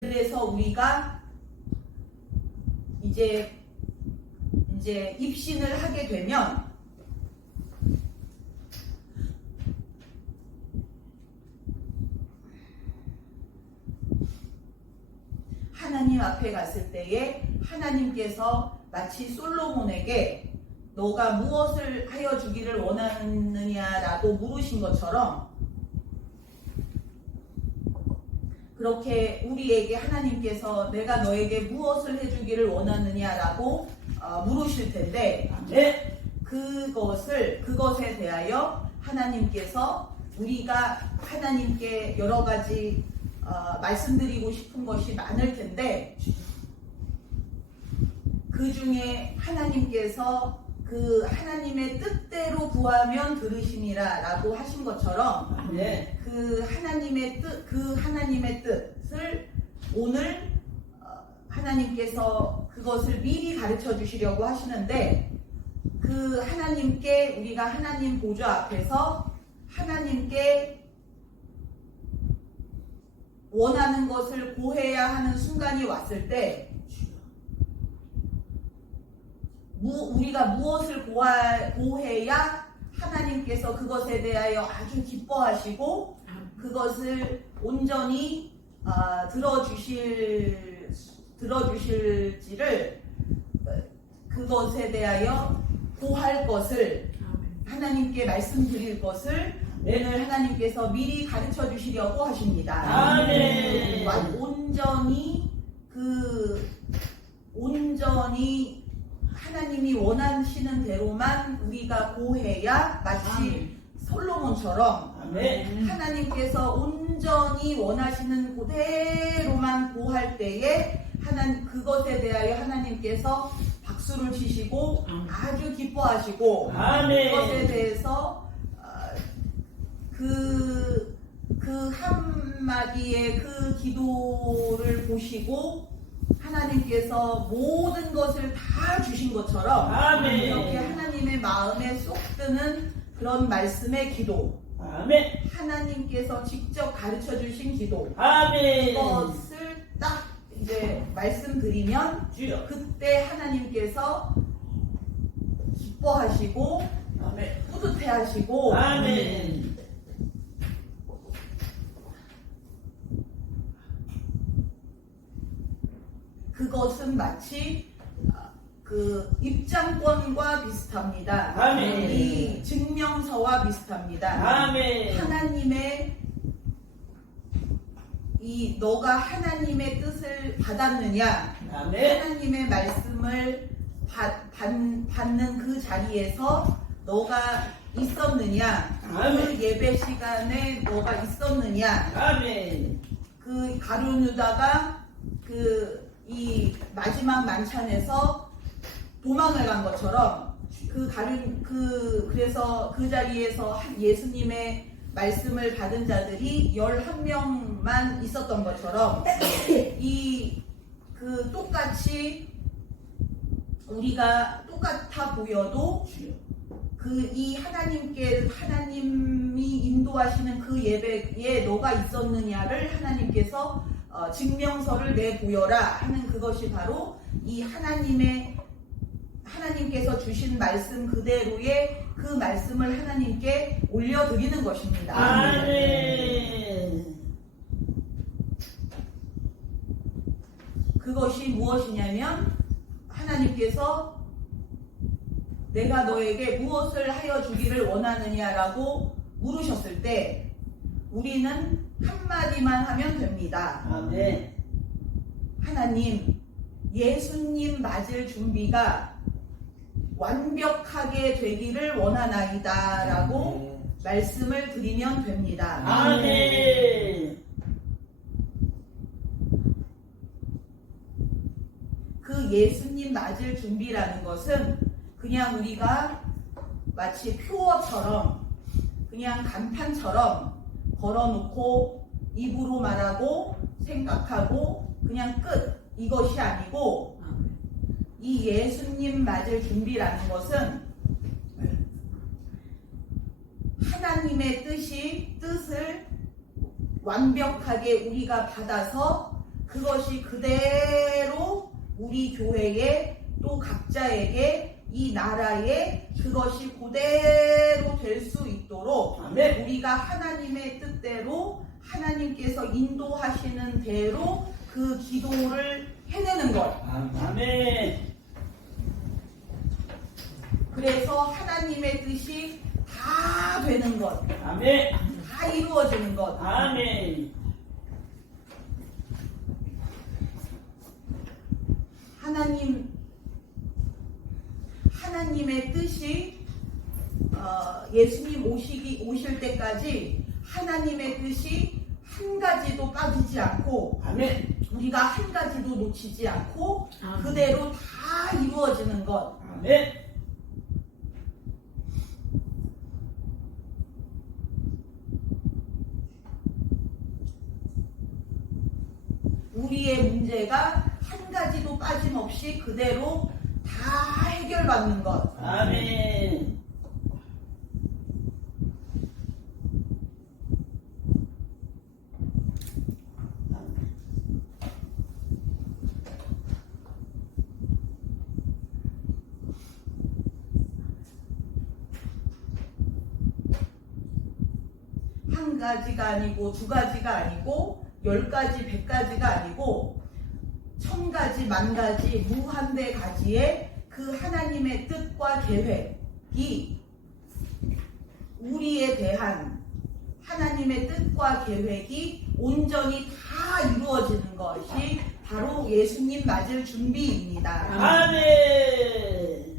그래서 우리가 이제 입신을 하게 되면 하나님 앞에 갔을 때에 하나님께서 마치 솔로몬에게 너가 무엇을 하여 주기를 원하느냐라고 물으신 것처럼 그렇게 우리에게 하나님께서 내가 너에게 무엇을 해주기를 원하느냐라고 물으실 텐데 그것에 대하여 하나님께서 우리가 하나님께 여러 가지 말씀드리고 싶은 것이 많을 텐데 그 중에 하나님께서 그 하나님의 뜻대로 구하면 들으시니라 라고 하신 것처럼 그 하나님의 뜻을 오늘 하나님께서 그것을 미리 가르쳐 주시려고 하시는데 그 하나님께 우리가 하나님 보좌 앞에서 하나님께 원하는 것을 고해야 하는 순간이 왔을 때 우리가 무엇을 고해야 하나님께서 그것에 대하여 아주 기뻐하시고 그것을 온전히 들어주실지를 그것에 대하여 고할 것을 하나님께 말씀드릴 것을 오늘 하나님께서 미리 가르쳐 주시려고 하십니다. 아멘. 온전히 하나님이 원하시는 대로만 우리가 고해야 마치 솔로몬처럼 하나님께서 온전히 원하시는 그대로만 고할 때에 그것에 대하여 하나님께서 박수를 치시고 아주 기뻐하시고 그것에 대해서 그 한마디의 그 기도를 보시고 하나님께서 모든 것을 다 주신 것처럼 이렇게 하나님의 마음에 쏙 드는 그런 말씀의 기도 하나님께서 직접 가르쳐 주신 기도 그것을 딱 이제 말씀드리면 그때 하나님께서 기뻐하시고 뿌듯해하시고 그것은 마치 그 입장권과 비슷합니다. 이 증명서와 비슷합니다. 하나님의 너가 하나님의 뜻을 받았느냐, 하나님의 말씀을 받는 그 자리에서 너가 있었느냐, 그 예배 시간에 너가 있었느냐, 그 가룟 유다가 이 마지막 만찬에서 도망을 간 것처럼 그래서 그 자리에서 예수님의 말씀을 받은 자들이 11명만 있었던 것처럼 똑같이 우리가 똑같아 보여도 하나님이 인도하시는 그 예배에 너가 있었느냐를 하나님께서 증명서를 내보여라 하는 그것이 바로 이 하나님께서 주신 말씀 그대로의 그 말씀을 하나님께 올려드리는 것입니다. 그것이 무엇이냐면 하나님께서 내가 너에게 무엇을 하여 주기를 원하느냐라고 물으셨을 때 우리는 한마디만 하면 됩니다. 하나님, 예수님 맞을 준비가 완벽하게 되기를 원하나이다 라고 말씀을 드리면 됩니다. 그 예수님 맞을 준비라는 것은 그냥 우리가 마치 표어처럼 그냥 간판처럼 걸어놓고 입으로 말하고 생각하고 그냥 끝 이것이 아니고 이 예수님 맞을 준비라는 것은 하나님의 뜻을 완벽하게 우리가 받아서 그것이 그대로 우리 교회에 또 각자에게 이 나라에 그것이 그대로 될 수 있도록 아멘. 우리가 하나님의 뜻대로 하나님께서 인도하시는 대로 그 기도를 해내는 것. 아멘. 그래서 하나님의 뜻이 다 되는 것. 아멘. 다 이루어지는 것. 아멘. 하나님의 뜻이 예수님 오실 때까지 하나님의 뜻이 한 가지도 빠지지 않고 아멘. 우리가 한 가지도 놓치지 않고 아멘. 그대로 다 이루어지는 것. 아멘. 우리의 문제가 한 가지도 빠짐없이 그대로 다 해결받는 것. 아멘. 한 가지가 아니고 두 가지가 아니고 10가지, 100가지가 아니고 1000가지, 10,000가지, 무한대 가지의 그 하나님의 뜻과 계획이 우리에 대한 하나님의 뜻과 계획이 온전히 다 이루어지는 것이 바로 예수님 맞을 준비입니다. 아멘.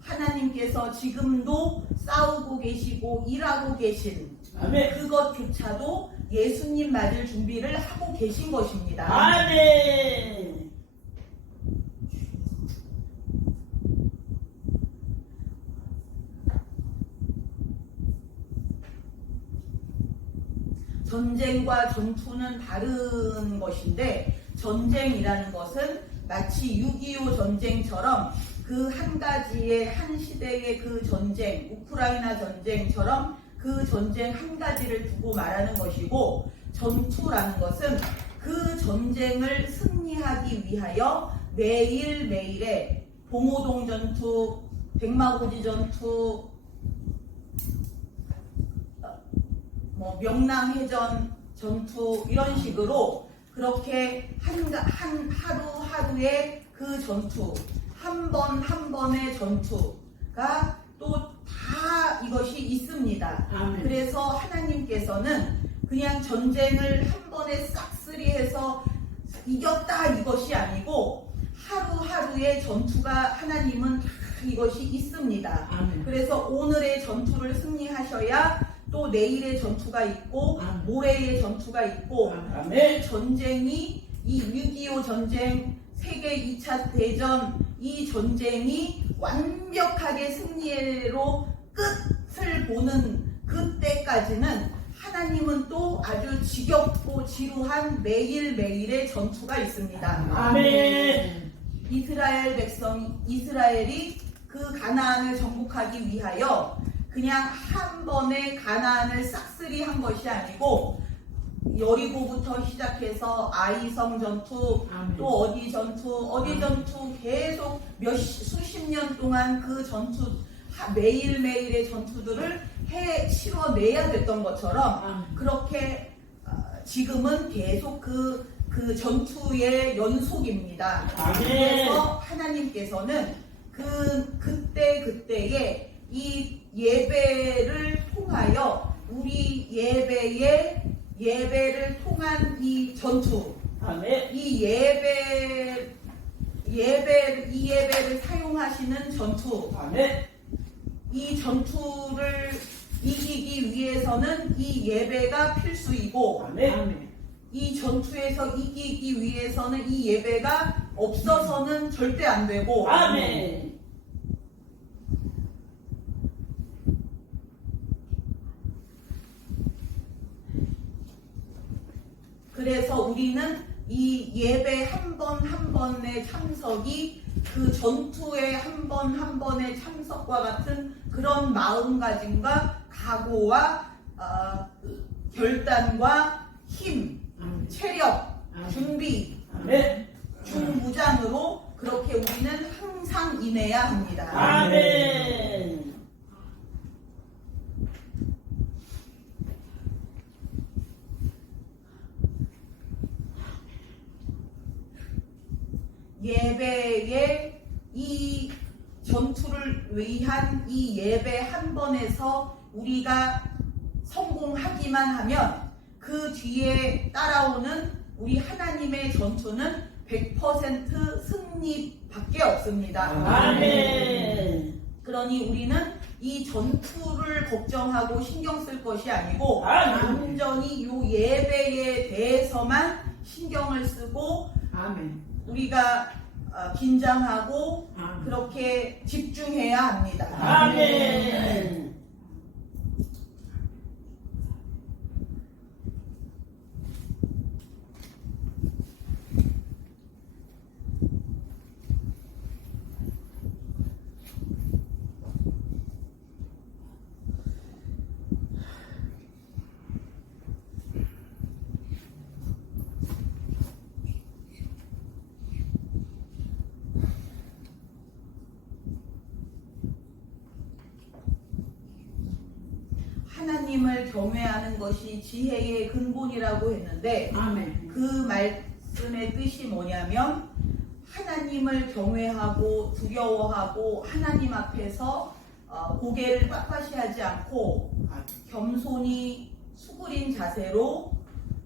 하나님께서 지금도 싸우고 계시고 일하고 계신 아멘. 그것조차도 예수님 맞을 준비를 하고 계신 것입니다. 아멘. 전쟁과 전투는 다른 것인데 전쟁이라는 것은 마치 6.25 전쟁처럼 그 한 가지의 한 시대의 그 전쟁, 우크라이나 전쟁처럼 그 전쟁 한 가지를 두고 말하는 것이고 전투라는 것은 그 전쟁을 승리하기 위하여 매일매일의 봉오동 전투, 백마고지 전투, 명랑해전 전투 이런 식으로 그렇게 하루하루의 그 전투 한 번 한 번의 전투가 또 다 이것이 있습니다. 아멘. 그래서 하나님께서는 그냥 전쟁을 한 번에 싹쓸이해서 이겼다 이것이 아니고 하루하루의 전투가 하나님은 다 이것이 있습니다. 아멘. 그래서 오늘의 전투를 승리하셔야 또 내일의 전투가 있고 아멘. 모레의 전투가 있고 아멘. 이 전쟁이 이 6.25 전쟁 세계 2차 대전 이 전쟁이 완벽하게 승리로 끝을 보는 그때까지는 하나님은 또 아주 지겹고 지루한 매일매일의 전투가 있습니다. 아멘. 이스라엘 이스라엘이 그 가나안을 정복하기 위하여 그냥 한 번에 가나안을 싹쓸이 한 것이 아니고 여리고부터 시작해서 아이성 전투, 아멘. 또 어디 전투 계속 수십 년 동안 그 전투 매일매일의 전투들을 치러내야 됐던 것처럼 아멘. 그렇게 지금은 계속 그 전투의 연속입니다. 아멘. 그래서 하나님께서는 그때에 이 예배를 통하여 우리 예배를 통한 이 전투, 아멘. 이 예배를 사용하시는 전투, 아멘. 이 전투를 이기기 위해서는 이 예배가 필수이고 아멘. 아멘. 이 전투에서 이기기 위해서는 이 예배가 없어서는 절대 안 되고 아멘. 그래서 우리는 이 예배 한 번 한 번의 참석이 그 전투의 한 번 한 번의 참석과 같은 그런 마음가짐과 각오와 결단과 힘, 아멘. 체력, 아멘. 준비, 아멘. 중무장으로 그렇게 우리는 항상 임해야 합니다. 아멘. 예배의 이 전투를 위한 이 예배 한 번에서 우리가 성공하기만 하면 그 뒤에 따라오는 우리 하나님의 전투는 100% 승리밖에 없습니다. 아멘. 그러니 우리는 이 전투를 걱정하고 신경 쓸 것이 아니고 아멘. 온전히 이 예배에 대해서만 신경을 쓰고 아멘. 우리가 긴장하고 아멘. 그렇게 집중해야 합니다. 아멘. 하나님을 경외하는 것이 지혜의 근본이라고 했는데 아멘. 그 말씀의 뜻이 뭐냐면 하나님을 경외하고 두려워하고 하나님 앞에서 고개를 빳빳이 하지 않고 겸손히 수그린 자세로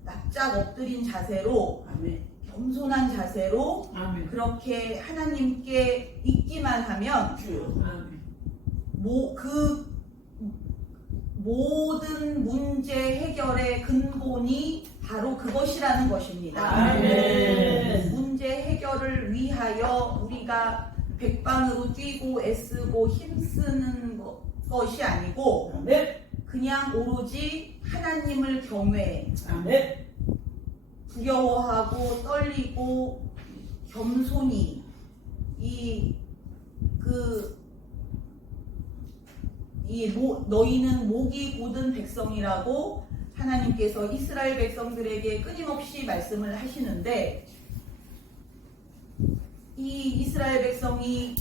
납작 엎드린 자세로 아멘. 겸손한 자세로 아멘. 그렇게 하나님께 있기만 하면 주여. 아멘. 그 모든 문제 해결의 근본이 바로 그것이라는 것입니다. 아멘. 문제 해결을 위하여 우리가 백방으로 뛰고 애쓰고 힘쓰는 것이 아니고 아멘. 그냥 오로지 하나님을 경외, 아멘. 두려워하고 떨리고 겸손히 너희는 목이 곧은 백성이라고 하나님께서 이스라엘 백성들에게 끊임없이 말씀을 하시는데 이 이스라엘 백성이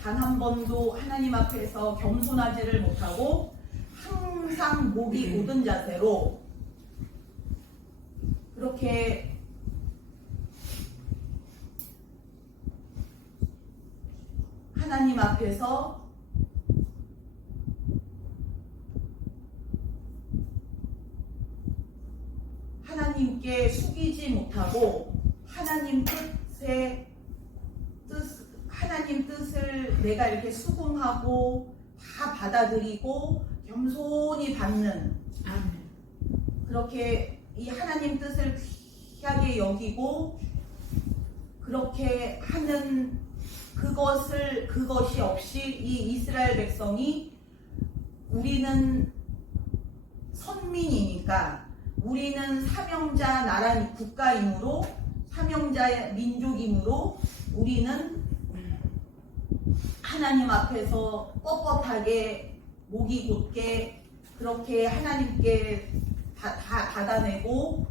단 한 번도 하나님 앞에서 겸손하지를 못하고 항상 목이 곧은 자세로 그렇게 하나님 앞에서 하나님께 숙이지 못하고 하나님 뜻을 내가 이렇게 수긍하고 다 받아들이고 겸손히 받는 아멘. 그렇게 이 하나님 뜻을 귀하게 여기고 그렇게 하는 그것이 없이 이 이스라엘 백성이 우리는 선민이니까 우리는 사명자 나라 국가이므로 사명자의 민족이므로 우리는 하나님 앞에서 뻣뻣하게 목이 곧게 그렇게 하나님께 다 받아내고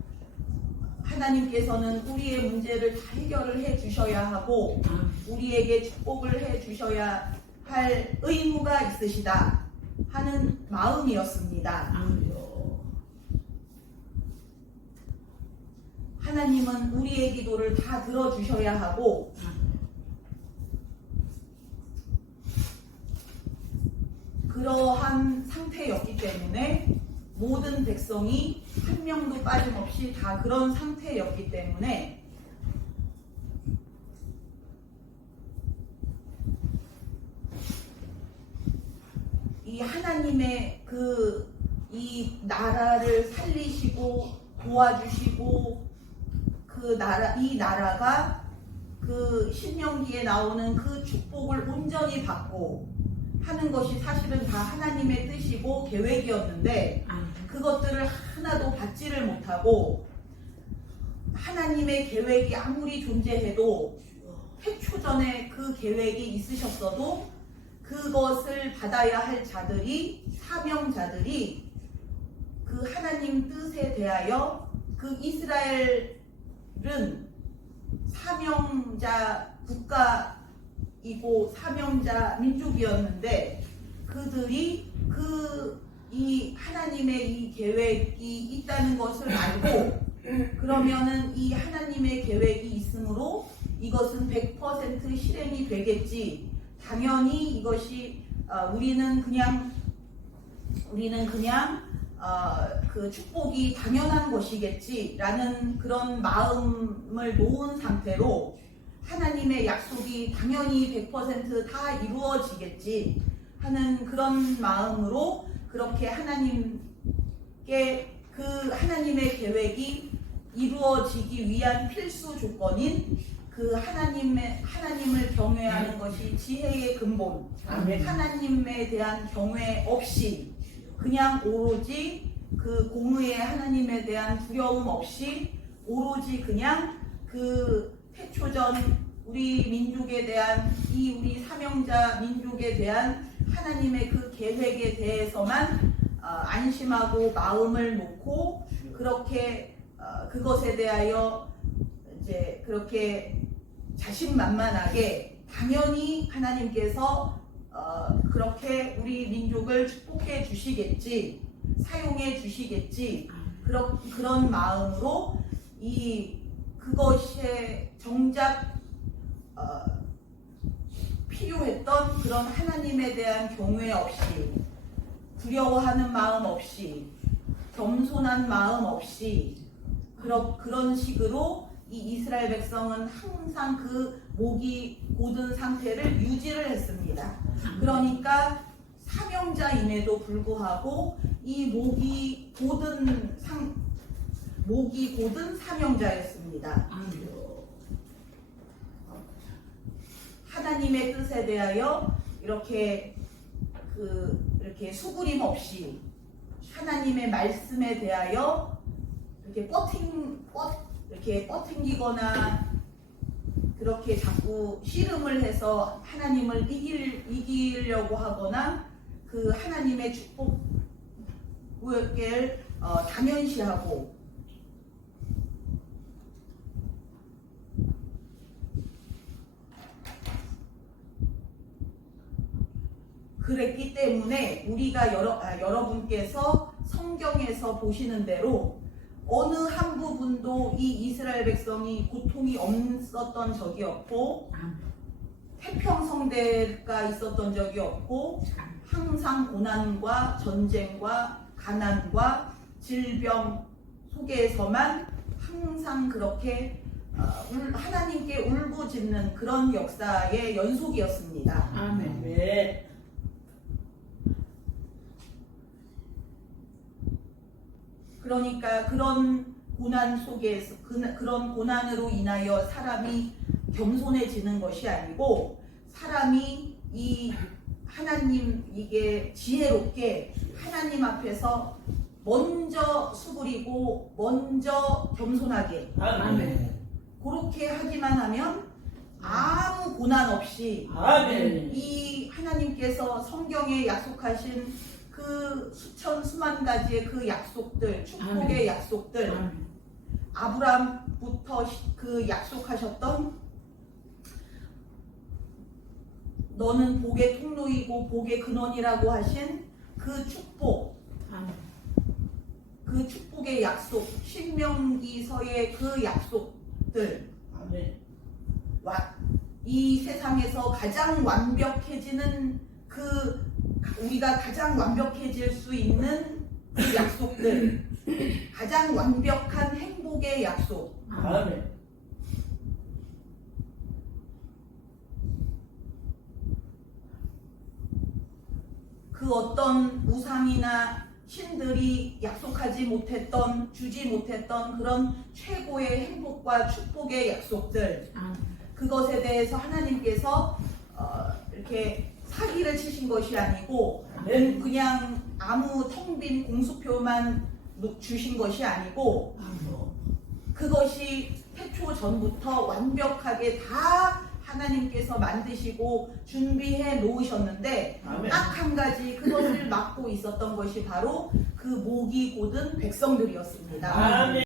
하나님께서는 우리의 문제를 다 해결을 해 주셔야 하고 우리에게 축복을 해 주셔야 할 의무가 있으시다 하는 마음이었습니다. 하나님은 우리의 기도를 다 들어주셔야 하고 그러한 상태였기 때문에 모든 백성이 한 명도 빠짐없이 다 그런 상태였기 때문에 이 하나님의 이 나라를 살리시고 도와주시고 이 나라가 그 신명기에 나오는 그 축복을 온전히 받고 하는 것이 사실은 다 하나님의 뜻이고 계획이었는데 그것들을 하나도 받지를 못하고 하나님의 계획이 아무리 존재해도 태초 전에 그 계획이 있으셨어도 그것을 받아야 할 자들이 사명자들이 그 하나님 뜻에 대하여 그 이스라엘은 사명자 국가이고 사명자 민족이었는데 그들이 이 하나님의 이 계획이 있다는 것을 알고 그러면은 이 하나님의 계획이 있으므로 이것은 100% 실행이 되겠지. 당연히 이것이 우리는 그냥 그 축복이 당연한 것이겠지라는 그런 마음을 놓은 상태로 하나님의 약속이 당연히 100%다 이루어지겠지 하는 그런 마음으로 그렇게 하나님께 그 하나님의 계획이 이루어지기 위한 필수 조건인 그 하나님을 경외하는 것이 지혜의 근본. 하나님에 대한 경외 없이 그냥 오로지 그 공의의 하나님에 대한 두려움 없이 오로지 그냥 그 태초전 우리 민족에 대한 우리 사명자 민족에 대한 하나님의 그 계획에 대해서만 안심하고 마음을 놓고 그렇게 그것에 대하여 이제 그렇게 자신만만하게 당연히 하나님께서 그렇게 우리 민족을 축복해 주시겠지, 사용해 주시겠지, 그런 마음으로 그것에 정작 필요했던 그런 하나님에 대한 경외 없이, 두려워하는 마음 없이, 겸손한 마음 없이 그런 식으로 이 이스라엘 백성은 항상 그 목이 곧은 상태를 유지를 했습니다. 그러니까 사명자임에도 불구하고 이 목이 곧은 사명자였습니다. 하나님의 뜻에 대하여 이렇게 수그림 없이 하나님의 말씀에 대하여 이렇게 뻗팅기거나 그렇게 자꾸 씨름을 해서 하나님을 이기려고 하거나 그 하나님의 축복을 당연시하고 그랬기 때문에 우리가 여러분께서 성경에서 보시는 대로 어느 한 부분도 이 이스라엘 백성이 고통이 없었던 적이 없고 태평성대가 있었던 적이 없고 항상 고난과 전쟁과 가난과 질병 속에서만 항상 그렇게 하나님께 울부짖는 그런 역사의 연속이었습니다. 아멘. 그러니까 그런 고난 속에서 그런 고난으로 인하여 사람이 겸손해지는 것이 아니고 사람이 이 하나님 이게 지혜롭게 하나님 앞에서 먼저 수그리고 먼저 겸손하게 아멘. 그렇게 하기만 하면 아무 고난 없이 아멘. 이 하나님께서 성경에 약속하신 그 수천 수만 가지의 그 약속들, 축복의 아멘. 약속들, 아멘. 아브라함부터 그 약속하셨던 너는 복의 통로이고 복의 근원이라고 하신 그 축복, 아멘. 그 축복의 약속, 신명기서의 그 약속들, 아멘. 이 세상에서 가장 완벽해지는 우리가 가장 완벽해질 수 있는 그 약속들, 가장 완벽한 행복의 약속. 아멘. 그 어떤 우상이나 신들이 약속하지 못했던, 주지 못했던 그런 최고의 행복과 축복의 약속들, 그것에 대해서 하나님께서 이렇게 사기를 치신 것이 아니고 그냥 아무 텅 빈 공수표만 주신 것이 아니고 그것이 태초 전부터 완벽하게 다 하나님께서 만드시고 준비해 놓으셨는데 아멘. 딱 한 가지 그것을 막고 있었던 것이 바로 그 목이 곧은 백성들이었습니다. 아멘.